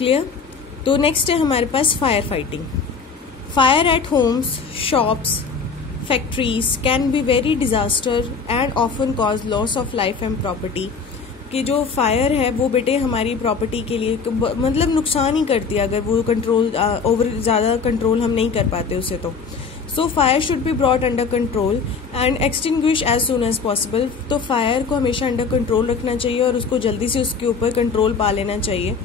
Clear. तो next है हमारे पास fire fighting. Fire at homes, shops, factories can be very disaster and often cause loss of life and property. कि जो fire है वो बेटे हमारी प्रॉपर्टी के लिए मतलब नुकसान ही करती है अगर वो कंट्रोल ओवर ज़्यादा कंट्रोल हम नहीं कर पाते उसे। तो so fire should be brought under control and extinguish as soon as possible. तो फायर को हमेशा अंडर कंट्रोल रखना चाहिए और उसको जल्दी से उसके ऊपर कंट्रोल पा लेना चाहिए।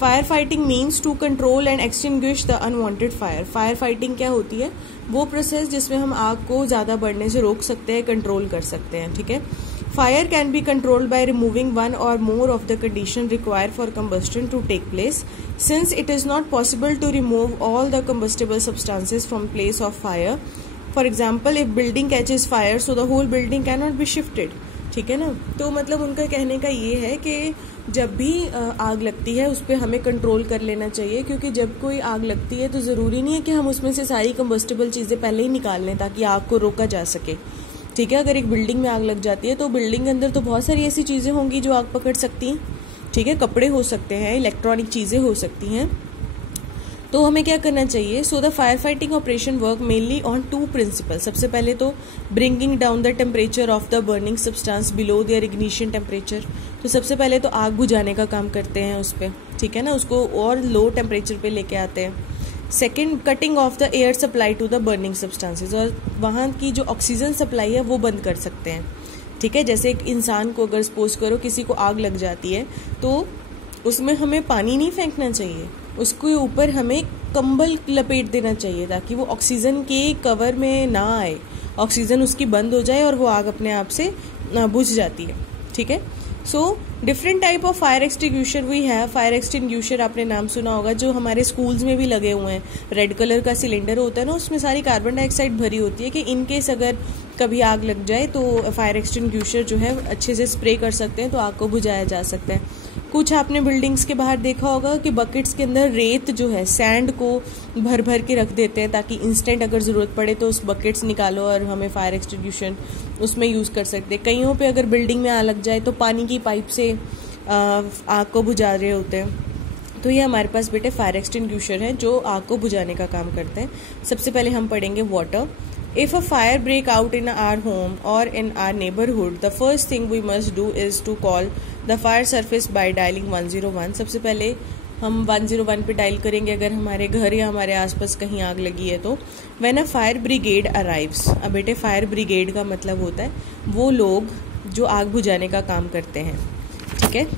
Fire fighting means to control and extinguish the unwanted fire. Fire fighting क्या होती है? वो प्रोसेस जिसमें हम आग को ज़्यादा बढ़ने से रोक सकते हैं, कंट्रोल कर सकते हैं, ठीक है। Fire can be controlled by removing one or more of the condition required for combustion to take place. Since it is not possible to remove all the combustible substances from place of fire, for example, if building catches fire, so the whole building cannot be shifted. ठीक है ना। तो मतलब उनका कहने का ये है कि जब भी आग लगती है उस पर हमें कंट्रोल कर लेना चाहिए, क्योंकि जब कोई आग लगती है तो ज़रूरी नहीं है कि हम उसमें से सारी कंबस्टिबल चीज़ें पहले ही निकाल लें ताकि आग को रोका जा सके, ठीक है। अगर एक बिल्डिंग में आग लग जाती है तो बिल्डिंग के अंदर तो बहुत सारी ऐसी चीज़ें होंगी जो आग पकड़ सकती हैं, ठीक है। कपड़े हो सकते हैं, इलेक्ट्रॉनिक चीज़ें हो सकती हैं। तो हमें क्या करना चाहिए? So the fire fighting operation work mainly on two principle. सबसे पहले तो bringing down the temperature of the burning substance below their ignition temperature. तो सबसे पहले तो आग बुझाने का काम करते हैं उस पर, ठीक है ना, उसको और लो टेम्परेचर पे लेके आते हैं। Second, cutting off the air supply to the burning substances, और वहाँ की जो ऑक्सीजन सप्लाई है वो बंद कर सकते हैं, ठीक है। जैसे एक इंसान को अगर सपोज करो किसी को आग लग जाती है तो उसमें हमें पानी नहीं फेंकना चाहिए, उसके ऊपर हमें कंबल लपेट देना चाहिए ताकि वो ऑक्सीजन के कवर में ना आए, ऑक्सीजन उसकी बंद हो जाए और वो आग अपने आप से बुझ जाती है, ठीक है। So different type of fire extinguisher we है। फायर एक्सटिंग्विशर आपने नाम सुना होगा, जो हमारे स्कूल्स में भी लगे हुए हैं। रेड कलर का सिलेंडर होता है ना, उसमें सारी कार्बन डाइऑक्साइड भरी होती है कि इन केस अगर कभी आग लग जाए तो फायर एक्सटिंग्विशर जो है अच्छे से स्प्रे कर सकते हैं तो आग को बुझाया जा सकता है। कुछ आपने बिल्डिंग्स के बाहर देखा होगा कि बकेट्स के अंदर रेत जो है, सैंड को भर भर के रख देते हैं ताकि इंस्टेंट अगर ज़रूरत पड़े तो उस बकेट्स निकालो और हमें फायर एक्सटिंग्विशन उसमें यूज़ कर सकते हैं। कईयों पे अगर बिल्डिंग में आग लग जाए तो पानी की पाइप से आग को बुझा रहे होते हैं। तो ये हमारे पास बेटे फायर एक्सटिंग्विशर हैं जो आग को बुझाने का काम करते हैं। सबसे पहले हम पढ़ेंगे water. If a fire break out in our home or in our neighborhood, the first thing we must do is to call the fire service by dialing 101। सबसे पहले हम 101 पे डायल करेंगे अगर हमारे घर या हमारे आसपास कहीं आग लगी है तो। When a fire brigade arrives, अब बेटे फायर ब्रिगेड का मतलब होता है वो लोग जो आग बुझाने का काम करते हैं, ठीक है।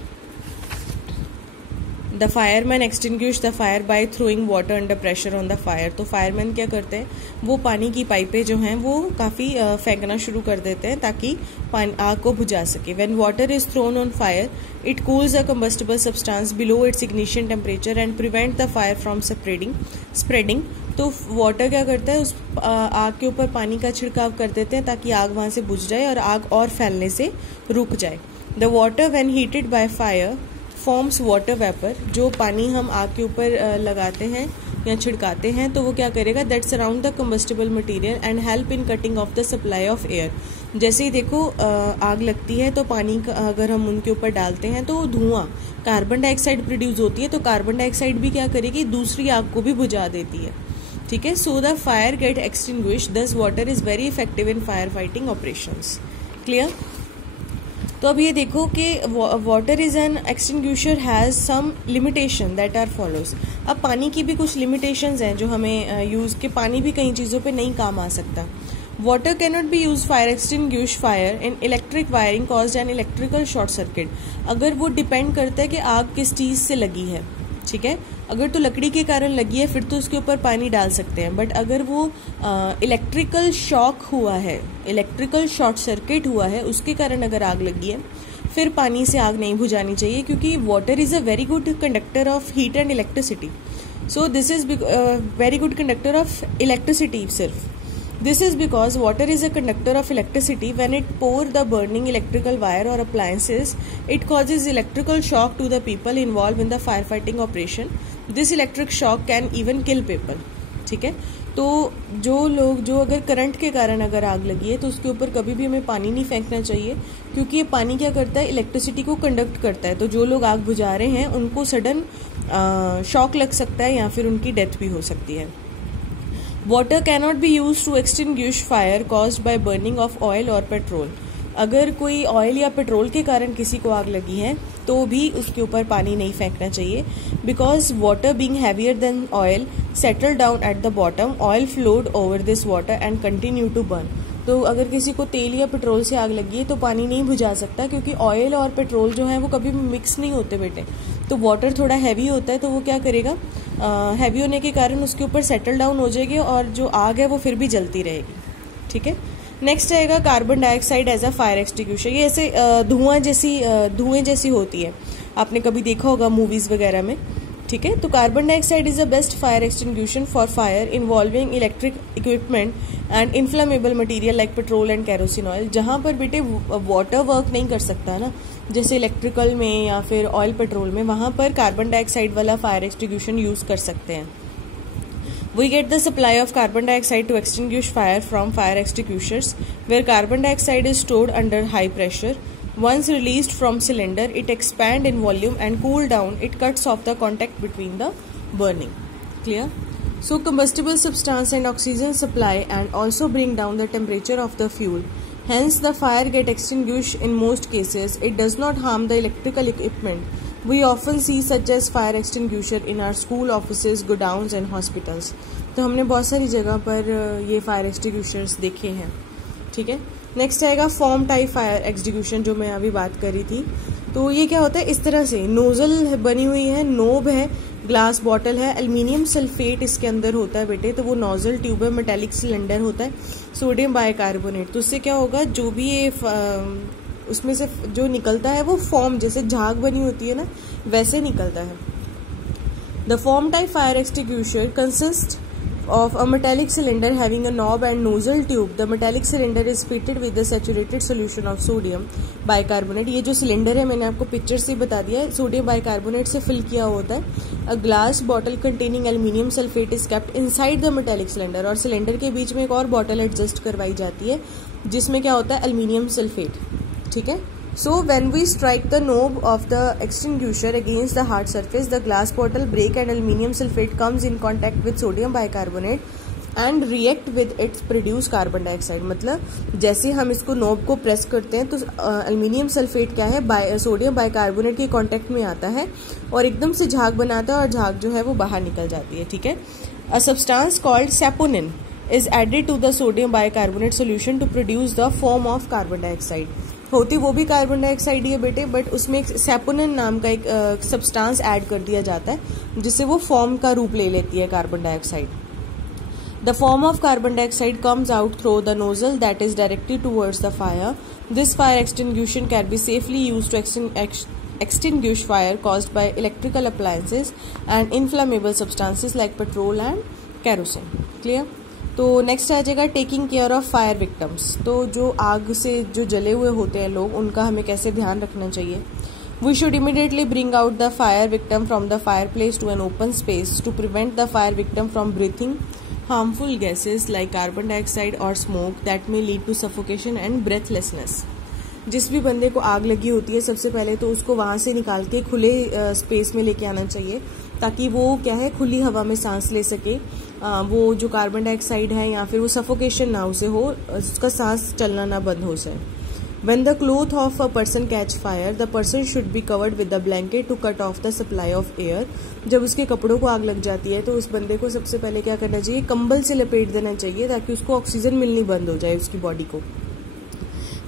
The fireman extinguish the fire bye throwing water under pressure on the fire. तो फायरमैन क्या करते हैं, वो पानी की पाइपें जो हैं वो काफ़ी फेंकना शुरू कर देते हैं ताकि आग को बुझा सके। When water is throne on fire it cools the combustible substance below it's ignition temperature and prevent the fire from spreading. तो वाटर क्या करता है, उस आग के ऊपर पानी का छिड़काव कर देते हैं ताकि आग वहाँ से बुझ जाए और आग और फैलने से रुक जाए। The water when heated by fire forms water vapour. जो पानी हम आग के ऊपर लगाते हैं या छिड़काते हैं तो वो क्या करेगा, that surround the combustible material and help in cutting off the supply of air. जैसे ही देखो आग लगती है तो पानी का अगर हम उनके ऊपर डालते हैं तो धुआं, कार्बन डाइऑक्साइड प्रोड्यूस होती है, तो कार्बन डाइऑक्साइड भी क्या करेगी, दूसरी आग को भी बुझा देती है, ठीक है। So the fire get extinguish, thus water is very effective in fire fighting operations. Clear. तो अब ये देखो कि water is an extinguisher has some limitation that are follows. अब पानी की भी कुछ लिमिटेशंस हैं जो हमें यूज के, पानी भी कई चीज़ों पे नहीं काम आ सकता। Water can not be use fire extinguish fire in electric wiring caused an electrical short circuit. अगर वो डिपेंड करता है कि आग किस चीज़ से लगी है, ठीक है। अगर तो लकड़ी के कारण लगी है फिर तो उसके ऊपर पानी डाल सकते हैं, बट अगर वो इलेक्ट्रिकल शॉक हुआ है, इलेक्ट्रिकल शॉर्ट सर्किट हुआ है, उसके कारण अगर आग लगी है फिर पानी से आग नहीं बुझानी चाहिए, क्योंकि water is a very good conductor of heat and electricity. So this is very good conductor of electricity सिर्फ। This is because water is a conductor of electricity. When it pour the burning electrical wire or appliances, it causes electrical shock to the people involved in the firefighting operation. This electric shock can even kill people. ठीक है। तो जो अगर current के कारण अगर आग लगी है तो उसके ऊपर कभी भी हमें पानी नहीं फेंकना चाहिए, क्योंकि ये पानी क्या करता है, इलेक्ट्रिसिटी को कंडक्ट करता है। तो जो लोग आग बुझा रहे हैं उनको सडन शॉक लग सकता है या फिर उनकी डेथ भी हो सकती है। Water cannot be use to extinguish fire caused by burning of oil और पेट्रोल। अगर कोई ऑयल या पेट्रोल के कारण किसी को आग लगी है तो भी उसके ऊपर पानी नहीं फेंकना चाहिए, because water being heavier than oil settle down at the bottom, oil flowed over this water and continue to burn. तो अगर किसी को तेल या पेट्रोल से आग लगी है तो पानी नहीं बुझा सकता, क्योंकि ऑयल और पेट्रोल जो है वो कभी मिक्स नहीं होते बेटे। तो वाटर थोड़ा हैवी होता है तो वो क्या करेगा, हैवी होने के कारण उसके ऊपर सेटल डाउन हो जाएगी और जो आग है वो फिर भी जलती रहेगी। ठीक है। नेक्स्ट आएगा carbon dioxide as a fire extinguisher. ये ऐसे धुएं जैसी होती है, आपने कभी देखा होगा मूवीज वगैरह में। ठीक है। तो carbon dioxide is the best fire extinguishing for fire involving electric equipment and inflammable material like petrol and kerosene oil. जहां पर बेटे वाटर वर्क नहीं कर सकता ना, जैसे इलेक्ट्रिकल में या फिर ऑयल पेट्रोल में, वहां पर कार्बन डाइऑक्साइड वाला फायर एक्सटिंग्विशन यूज कर सकते हैं। We get the supply of carbon dioxide to extinguish fire from fire extinguishers, where carbon dioxide is stored under high pressure. Once released from cylinder, it expands in volume and cool down. It cuts off the contact between the burning. Clear? So combustible substance and oxygen supply and also bring down the temperature of the fuel. Hence, the fire get extinguished in most cases. It does not harm the electrical equipment. We often see such as fire extinguisher in our school offices, godowns and hospitals. तो हमने बहुत सारी जगह पर ये fire extinguishers देखे हैं। ठीक है। नेक्स्ट आएगा फॉर्म टाइप फायर एक्सटिंग्विशन, जो मैं अभी बात कर रही थी। तो ये क्या होता है, इस तरह से नोजल बनी हुई है, नोब है, ग्लास बॉटल है, एल्युमिनियम सल्फेट इसके अंदर होता है बेटे। तो वो नोजल ट्यूब है, मेटेलिक सिलेंडर होता है, सोडियम बाइकार्बोनेट। तो उससे क्या होगा, जो भी ये उसमें से जो निकलता है वो फॉर्म, जैसे झाग बनी होती है ना, वैसे निकलता है। The form type fire extinguisher consist of a metallic cylinder having a knob and nozzle tube. The metallic cylinder is fitted with the saturated solution of sodium bicarbonate. ये जो सिलेंडर है मैंने आपको पिक्चर से बता दिया है, सोडियम बाइकार्बोनेट से फिल किया होता है। A glass bottle containing aluminium sulfate is kept inside the metallic cylinder, और सिलेंडर के बीच में एक और बॉटल एडजस्ट करवाई जाती है जिसमें क्या होता है, एल्यूमिनियम सल्फेट। ठीक है। So when we strike the knob of the extinguisher against the hard surface, the glass bottle break and aluminium sulfate comes in contact with sodium bicarbonate and react with its produce carbon dioxide। मतलब जैसे हम इसको knob को press करते हैं तो aluminium sulphate क्या है, सोडियम बाइकार्बोनेट के कांटेक्ट में आता है और एकदम से झाग बनाता है और झाग जो है वो बाहर निकल जाती है। ठीक है। A substance called saponin is added to the sodium bicarbonate solution to produce the form of carbon dioxide। होती वो भी कार्बन डाइऑक्साइड ही है बेटे, बट उसमें एक सैपोनिन नाम का एक सब्सटेंस ऐड कर दिया जाता है जिससे वो फॉर्म का रूप ले लेती है carbon dioxide. The form of carbon dioxide comes out through the nozzle that is directed towards the fire. This fire extinguisher can be safely use to extinguish fire caused by electrical appliances and inflammable substances like petrol and kerosene। Clear? तो next आ जाएगा taking care of fire victims. तो जो आग से जो जले हुए होते हैं लोग, उनका हमें कैसे ध्यान रखना चाहिए। We should immediately bring out the fire victim from the fire place to an open space to prevent the fire victim from breathing harmful gases like carbon dioxide और smoke that may lead to suffocation and breathlessness. जिस भी बंदे को आग लगी होती है सबसे पहले तो उसको वहां से निकाल के खुले स्पेस में लेके आना चाहिए, ताकि वो क्या है, खुली हवा में सांस ले सके। वो जो कार्बन डाइऑक्साइड है या फिर वो सफोकेशन ना उसे हो, उसका सांस चलना ना बंद हो जाए। When the cloth of a person catch fire, the person should be covered with a blanket to cut off the supply of air। जब उसके कपड़ों को आग लग जाती है तो उस बंदे को सबसे पहले क्या करना चाहिए, कंबल से लपेट देना चाहिए ताकि उसको ऑक्सीजन मिलनी बंद हो जाए उसकी बॉडी को।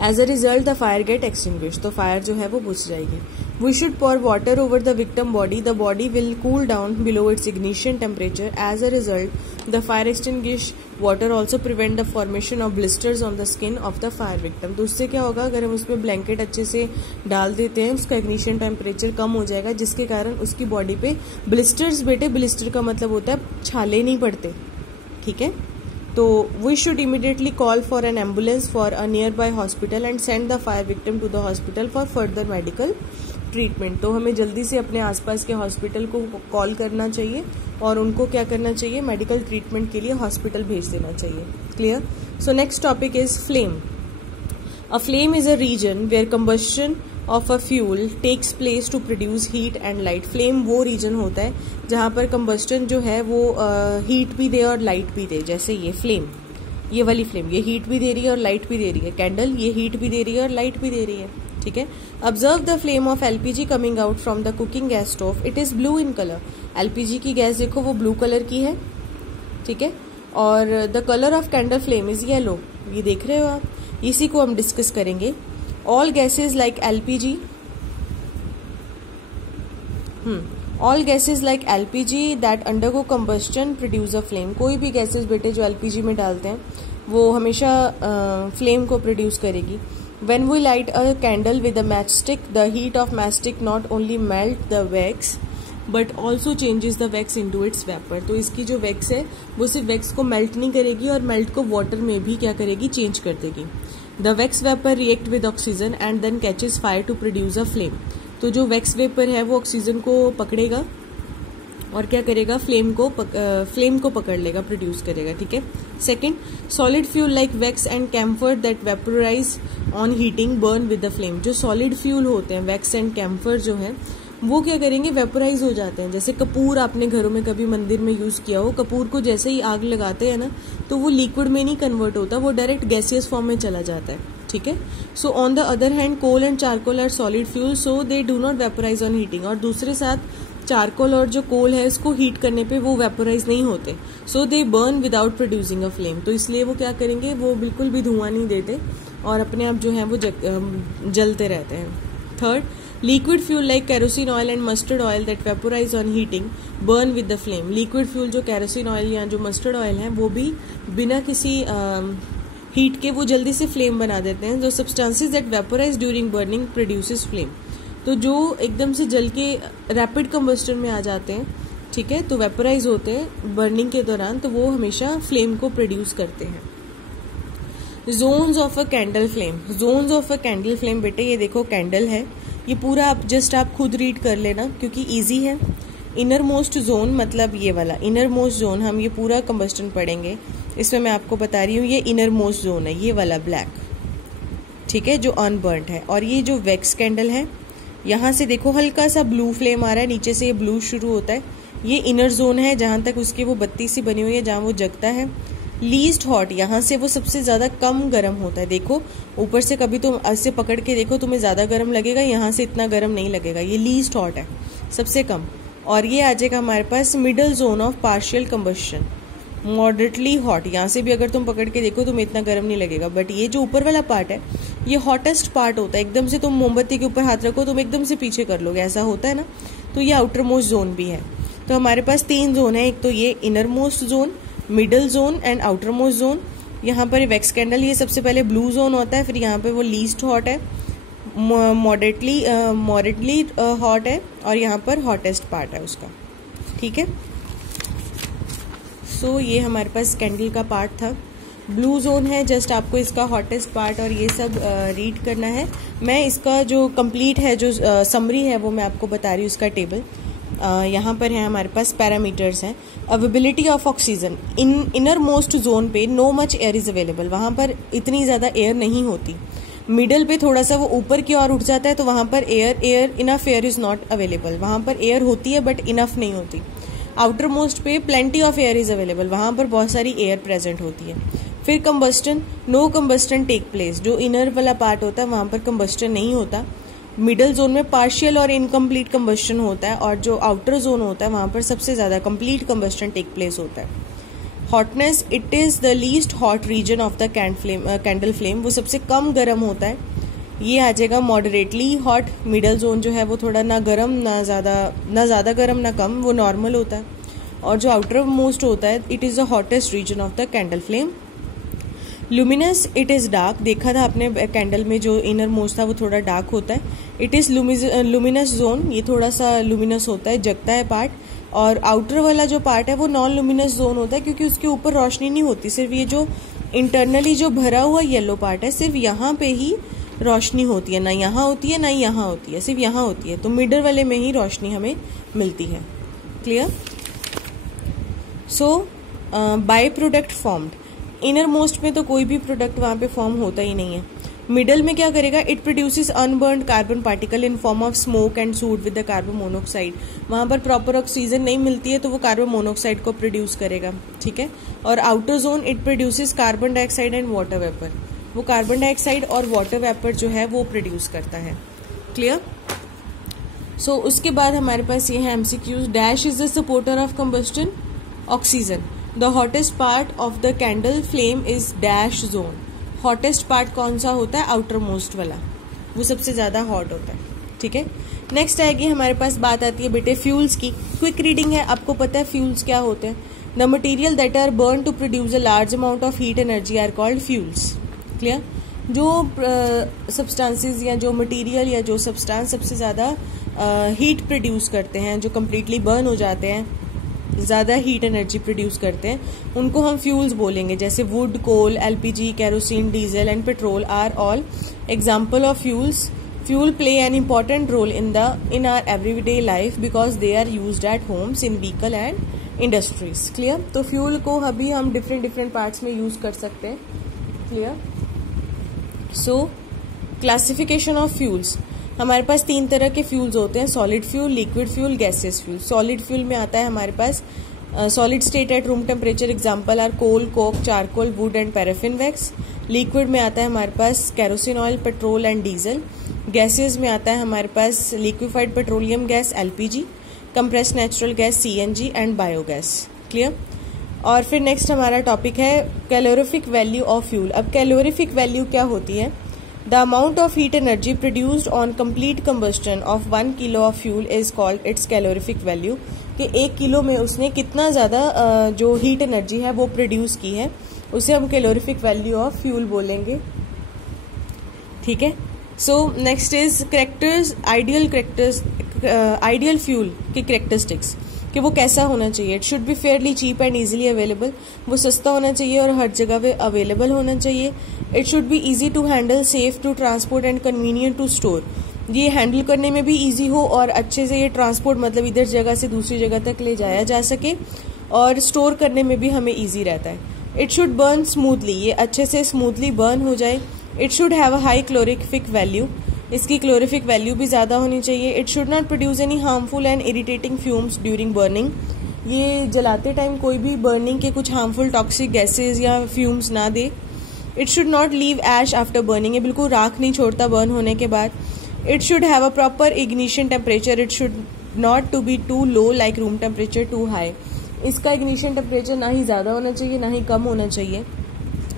As a result, the fire get extinguished। तो फायर जो है वो बुझ जाएगी। We should pour water over the victim body। The body will cool down below its ignition temperature। As a result, the fire extinguished water also prevent the formation of blisters on the skin of the fire victim। तो उससे क्या होगा, अगर हम उसमें blanket अच्छे से डाल देते हैं, उसका इग्निशन टेम्परेचर कम हो जाएगा, जिसके कारण उसकी बॉडी पे ब्लिस्टर्स, बेटे ब्लिस्टर का मतलब होता है छाले नहीं पड़ते। ठीक है। तो we should immediately call for an ambulance for a nearby hospital and send the fire victim to the hospital for further medical treatment, तो हमें जल्दी से अपने आसपास के हॉस्पिटल को कॉल करना चाहिए और उनको क्या करना चाहिए, मेडिकल ट्रीटमेंट के लिए हॉस्पिटल भेज देना चाहिए। Clear? So next topic is flame. A flame is a region where combustion of a fuel takes place to produce heat and light. Flame वो region होता है जहाँ पर combustion जो है वो heat भी दे और light भी दे। जैसे ये flame, ये वाली flame, ये heat भी दे रही है और light भी दे रही है। Candle ये heat भी दे रही है और light भी दे रही है। ठीक है। Observe the flame of LPG coming out from the cooking gas stove. It is blue in color. LPG की गैस देखो वो blue कलर की है। ठीक है। और the color of candle flame is yellow. ये देख रहे हो आप, इसी को हम डिस्कस करेंगे। All gases like LPG, all gases like LPG that undergo combustion produce a flame. कोई भी गैसेज बेटे जो एलपीजी में डालते हैं वो हमेशा फ्लेम को प्रोड्यूस करेगी। When we light a candle with a match stick, the heat of match stick not only melt the wax but also changes the wax into its vapour. तो इसकी जो वैक्स है वो सिर्फ वैक्स को melt नहीं करेगी और मेल्ट को वाटर में भी क्या करेगी, चेंज कर देगी। The wax vapour react with oxygen and then catches fire to produce a flame. तो जो वैक्स वेपर है वो ऑक्सीजन को पकड़ेगा और क्या करेगा, फ्लेम को पकड़ लेगा, प्रोड्यूस करेगा। ठीक है। Second, solid fuel like wax and camphor that vaporise on heating burn with the flame. जो सॉलिड फ्यूल होते हैं, वैक्स एंड कैम्फर जो है वो क्या करेंगे, वेपोराइज हो जाते हैं। जैसे कपूर आपने घरों में कभी मंदिर में यूज किया हो, कपूर को जैसे ही आग लगाते हैं ना तो वो लिक्विड में नहीं कन्वर्ट होता, वो डायरेक्ट गैसियस फॉर्म में चला जाता है। ठीक है। So on the other hand coal and charcoal are solid fuel so they do not vaporise on heating. और दूसरे साथ चारकोल और जो कोल है इसको हीट करने पे वो वेपोराइज नहीं होते, so they burn without producing a flame. तो इसलिए वो क्या करेंगे, वो बिल्कुल भी धुआं नहीं देते और अपने आप जो है वो जलते रहते हैं। Third, liquid fuel like kerosene oil and mustard oil that vaporise on heating burn with the flame. Liquid fuel जो कैरोसिन ऑयल या जो मस्टर्ड ऑयल है वो भी बिना किसी हीट के वो जल्दी से फ्लेम बना देते हैं। जो substances that vaporise during burning produces flame. तो जो एकदम से जल के रैपिड कंबस्टन में आ जाते हैं, ठीक है, तो वेपोराइज होते हैं बर्निंग के दौरान, तो वो हमेशा फ्लेम को प्रोड्यूस करते हैं। Zones of a candle flame. Zones of a candle flame बेटे ये देखो कैंडल है, ये पूरा आप खुद रीड कर लेना क्योंकि इजी है। इनर मोस्ट जोन मतलब ये वाला इनर मोस्ट जोन, हम ये पूरा कंबस्टन पढ़ेंगे, इसमें मैं आपको बता रही हूँ ये इनर मोस्ट जोन है, ये वाला ब्लैक, ठीक है, जो अनबर्न्ड है। और ये जो वैक्स कैंडल है यहाँ से देखो हल्का सा ब्लू फ्लेम आ रहा है, नीचे से ये ब्लू शुरू होता है, ये इनर जोन है जहाँ तक उसकी वो बत्ती सी बनी हुई है जहाँ वो जगता है। लीस्ट हॉट, यहाँ से वो सबसे ज़्यादा कम गर्म होता है। देखो ऊपर से कभी तुम ऐसे पकड़ के देखो तुम्हें ज़्यादा गर्म लगेगा, यहाँ से इतना गर्म नहीं लगेगा, ये लीस्ट हॉट है, सबसे कम। और ये आ जाएगा हमारे पास middle zone of partial combustion, moderately hot, यहाँ से भी अगर तुम पकड़ के देखो तुम्हें इतना गर्म नहीं लगेगा। बट ये जो ऊपर वाला पार्ट है ये हॉटेस्ट पार्ट होता है, एकदम से तुम मोमबत्ती के ऊपर हाथ रखो तुम एकदम से पीछे कर लोगे, ऐसा होता है ना, तो ये आउटर मोस्ट जोन भी है। तो हमारे पास 3 जोन है, एक तो ये inner most zone, middle zone and outer most zone. यहाँ पर वैक्स कैंडल ये सबसे पहले ब्लू जोन होता है, फिर यहाँ पे वो लीस्ट हॉट है, मॉडरेटली हॉट है, और यहाँ पर हॉटेस्ट पार्ट है उसका। ठीक है, सो ये हमारे पास कैंडल का पार्ट था। ब्लू जोन है, जस्ट आपको इसका हॉटेस्ट पार्ट और ये सब रीड करना है। मैं इसका जो कंप्लीट है जो समरी है वो मैं आपको बता रही हूँ, इसका टेबल यहाँ पर है, हमारे पास पैरामीटर्स हैं। Availability of oxygen, inner most zone पे no much air is available, वहाँ पर इतनी ज़्यादा एयर नहीं होती। मिडल पे थोड़ा सा वो ऊपर की ओर उठ जाता है तो वहाँ पर air enough air is not available, वहाँ पर एयर होती है बट इनफ नहीं होती। आउटर मोस्ट पे plenty of air is available, वहाँ पर बहुत सारी एयर प्रेजेंट होती है। फिर combustion, no combustion take place, जो इनर वाला पार्ट होता है वहाँ पर कंबस्टन नहीं होता। मिडल जोन में पार्शियल और इनकम्प्लीट कंबस्टन होता है, और जो आउटर जोन होता है वहाँ पर सबसे ज़्यादा कंप्लीट कंबस्टन टेक प्लेस होता है। Hotness, it is the least hot reason of the candle flame, वो सबसे कम गर्म होता है। ये आ जाएगा मॉडरेटली हॉट, मिडल जोन जो है वो थोड़ा ना गर्म ना ज़्यादा गर्म ना कम, वो नॉर्मल होता है। और जो आउटर मोस्ट होता है it is the hottest region of the candle flame. Luminous, it is dark, देखा था आपने कैंडल में जो इनर मोस्ट था वो थोड़ा डार्क होता है। इट इज़ लुमिनस जोन, ये थोड़ा सा लुमिनस होता है, जगता है पार्ट। और आउटर वाला जो पार्ट है वो नॉन लुमिनस जोन होता है क्योंकि उसके ऊपर रोशनी नहीं होती, सिर्फ ये जो इंटरनली जो भरा हुआ येलो पार्ट है सिर्फ यहाँ पे ही रोशनी होती है, ना यहाँ होती है ना यहाँ होती है, सिर्फ यहाँ होती है। तो मिडल वाले में ही रोशनी हमें मिलती है। Clear? So by product formed, inner most में तो कोई भी प्रोडक्ट वहाँ पे फॉर्म होता ही नहीं है। मिडल में क्या करेगा, it produces unburned carbon particle in form of smoke and suit with the carbon monoxide. वहाँ पर प्रॉपर ऑक्सीजन नहीं मिलती है तो वो कार्बन मोनोऑक्साइड को प्रोड्यूस करेगा। ठीक है। और outer zone it produces carbon dioxide and water vapour, वो कार्बन डाइऑक्साइड और वाटर वेपर जो है वो प्रोड्यूस करता है। क्लियर? सो उसके बाद हमारे पास ये है MCQs. Dash is the supporter of combustion, oxygen. The hottest part of the candle flame is dash zone. Hottest part कौन सा होता है? आउटर मोस्ट वाला, वो सबसे ज्यादा हॉट होता है। ठीक है। नेक्स्ट आएगी हमारे पास, बात आती है बेटे फ्यूल्स की। क्विक रीडिंग है, आपको पता है फ्यूल्स क्या होते हैं? The material that are burn to produce a large amount of heat energy are called fuels. Clear? जो सब्सटेंसेस या जो मटेरियल या जो सब्सटेंस सबसे ज्यादा हीट प्रोड्यूस करते हैं, जो कम्प्लीटली बर्न हो जाते हैं, ज़्यादा हीट एनर्जी प्रोड्यूस करते हैं, उनको हम फ्यूल्स बोलेंगे। जैसे wood, coal, LPG, kerosene, diesel and petrol are all example of fuels. Fuel play an important role in our everyday life because they are used at homes, in vehicle and industries. Clear? तो fuel को अभी हम different parts में use कर सकते हैं। Clear? So classification of fuels, हमारे पास 3 तरह के फ्यूल्स होते हैं, solid fuel, liquid fuel, gaseous fuel. Solid fuel में आता है हमारे पास solid state at room temperature, example are coal, coke, charcoal, wood and paraffin wax. Liquid में आता है हमारे पास kerosene oil, petrol and diesel. Gases में आता है हमारे पास liquefied petroleum gas, LPG, compressed natural gas, CNG and biogas. Clear? और फिर नेक्स्ट हमारा टॉपिक है कैलोरीफिक वैल्यू ऑफ फ्यूल। अब कैलोरीफिक वैल्यू क्या होती है? The amount of heat energy produced on complete combustion of 1 kilo of fuel is called its calorific value। कि 1 kilo में उसने कितना ज़्यादा जो हीट एनर्जी है वो प्रोड्यूस की है, उसे हम कैलोरीफिक वैल्यू ऑफ फ्यूल बोलेंगे। ठीक है। So next is characters, ideal fuel की करेक्टरिस्टिक्स, कि वो कैसा होना चाहिए। It should be fairly cheap and easily available, वो सस्ता होना चाहिए और हर जगह पे अवेलेबल होना चाहिए। It should be easy to handle, safe to transport and convenient to store, ये हैंडल करने में भी इजी हो और अच्छे से ये ट्रांसपोर्ट मतलब इधर जगह से दूसरी जगह तक ले जाया जा सके, और स्टोर करने में भी हमें इजी रहता है। इट शुड बर्न स्मूथली, ये अच्छे से स्मूथली बर्न हो जाए। It should have a high calorific value, इसकी क्लोरिफिक वैल्यू भी ज़्यादा होनी चाहिए। It should not produce any harmful and irritating fumes during burning, ये जलाते टाइम कोई भी बर्निंग के कुछ हार्मफुल टॉक्सिक गैसेज या फ्यूम्स ना दे। It should not leave ash after burning, ये बिल्कुल राख नहीं छोड़ता बर्न होने के बाद। It should have a proper ignition temperature, it should not to be too low like room temperature too high, इसका इग्निशन टेम्परेचर ना ही ज़्यादा होना चाहिए ना ही कम होना चाहिए।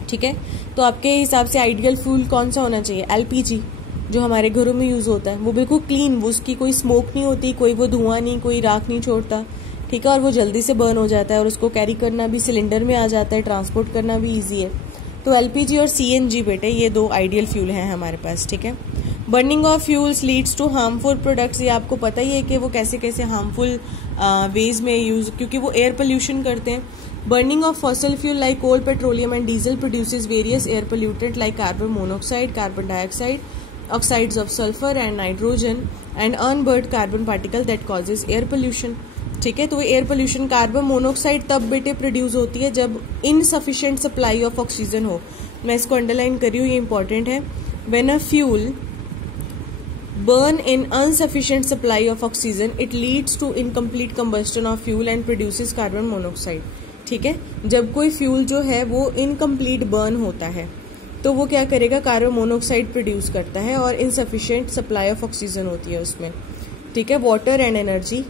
ठीक है। तो आपके हिसाब से आइडियल फ्यूल कौन सा होना चाहिए? एलपीजी, जो हमारे घरों में यूज़ होता है, वो बिल्कुल क्लीन, वो उसकी कोई स्मोक नहीं होती, कोई वो धुआं नहीं, कोई राख नहीं छोड़ता। ठीक है। और वो जल्दी से बर्न हो जाता है और उसको कैरी करना भी सिलेंडर में आ जाता है, ट्रांसपोर्ट करना भी ईजी है। तो एलपीजी और सीएनजी बेटे ये 2 आइडियल फ्यूल हैं हमारे पास। ठीक है। Burning of fuels leads to harmful products, ये आपको पता ही है कि वो कैसे कैसे हार्मफुल वेज में यूज, क्योंकि वो एयर पोल्यूशन करते हैं। Burning of fossil fuel like coal, petroleum and diesel produces various air pollutant like carbon monoxide, carbon dioxide, oxides of sulphur and nitrogen and unburned carbon particle that causes air pollution. ठीक है। तो air pollution, carbon monoxide तब बेटे produce होती है जब insufficient supply of oxygen हो। मैं इसको अंडरलाइन कर रही हूँ, ये इंपॉर्टेंट है। When a fuel burn in insufficient supply of oxygen, it leads to incomplete combustion of fuel and produces carbon monoxide। ठीक है। जब कोई फ्यूल जो है वो इनकम्प्लीट बर्न होता है तो वो क्या करेगा? कार्बन मोनोऑक्साइड प्रोड्यूस करता है और इनसफिशिएंट सप्लाई ऑफ ऑक्सीजन होती है उसमें। ठीक है। Water and energy,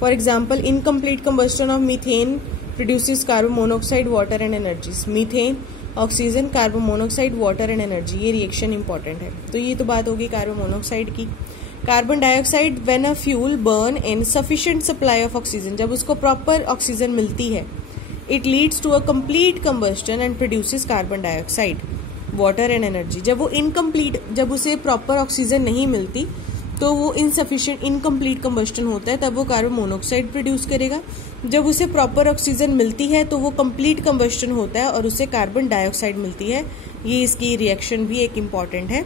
for example incomplete combustion of methane produces carbon monoxide, water and energies. Methane, oxygen, carbon monoxide, water and energy, ये रिएक्शन इंपॉर्टेंट है। तो ये तो बात होगी कार्बन मोनोऑक्साइड की। Carbon dioxide, when a fuel burn in sufficient supply of oxygen, जब उसको प्रॉपर ऑक्सीजन मिलती है, it leads to a complete combustion and produces carbon dioxide, water and energy. जब वो इनकम्प्लीट, जब उसे प्रॉपर ऑक्सीजन नहीं मिलती तो वो इनसफिशिएंट, इनकम्प्लीट कंबस्टन होता है, तब वो कार्बन मोनोऑक्साइड प्रोड्यूस करेगा। जब उसे प्रॉपर ऑक्सीजन मिलती है तो वो कंप्लीट कंबस्टन होता है और उसे कार्बन डाइऑक्साइड मिलती है, ये इसकी रिएक्शन भी एक इम्पॉर्टेंट है,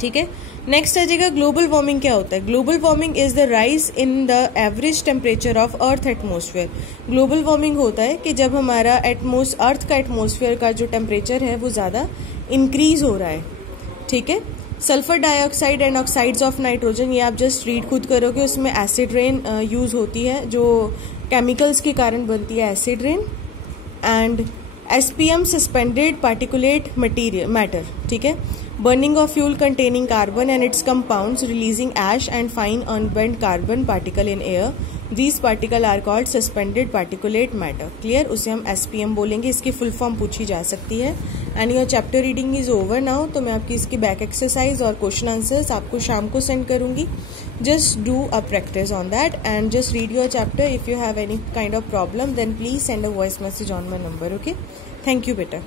ठीक है। नेक्स्ट आ जाएगा ग्लोबल वार्मिंग क्या होता है। Global warming is the rise in the average temperature of earth atmosphere. Global warming होता है कि जब हमारा अर्थ का एटमोसफेयर का जो टेम्परेचर है वो ज़्यादा इंक्रीज हो रहा है, ठीक है। Sulphur dioxide and oxides of nitrogen, ये आप जस्ट रीड खुद करोगे, उसमें एसिड रेन यूज होती है जो केमिकल्स के कारण बनती है, acid rain. And SPM suspended particulate matter, ठीक है। Burning of fuel containing carbon and its compounds releasing ash and fine unburned carbon particle in air. These particles are called suspended particulate matter. Clear? उसे हम SPM बोलेंगे, इसकी full form पूछी जा सकती है। And your chapter reading is over now. तो मैं आपकी इसकी बैक एक्सरसाइज और क्वेश्चन आंसर्स आपको शाम को सेंड करूंगी। Just do a practice on that and just read your chapter. If you have any kind of problem, then please send a voice message on my number. Okay? Thank you, beta.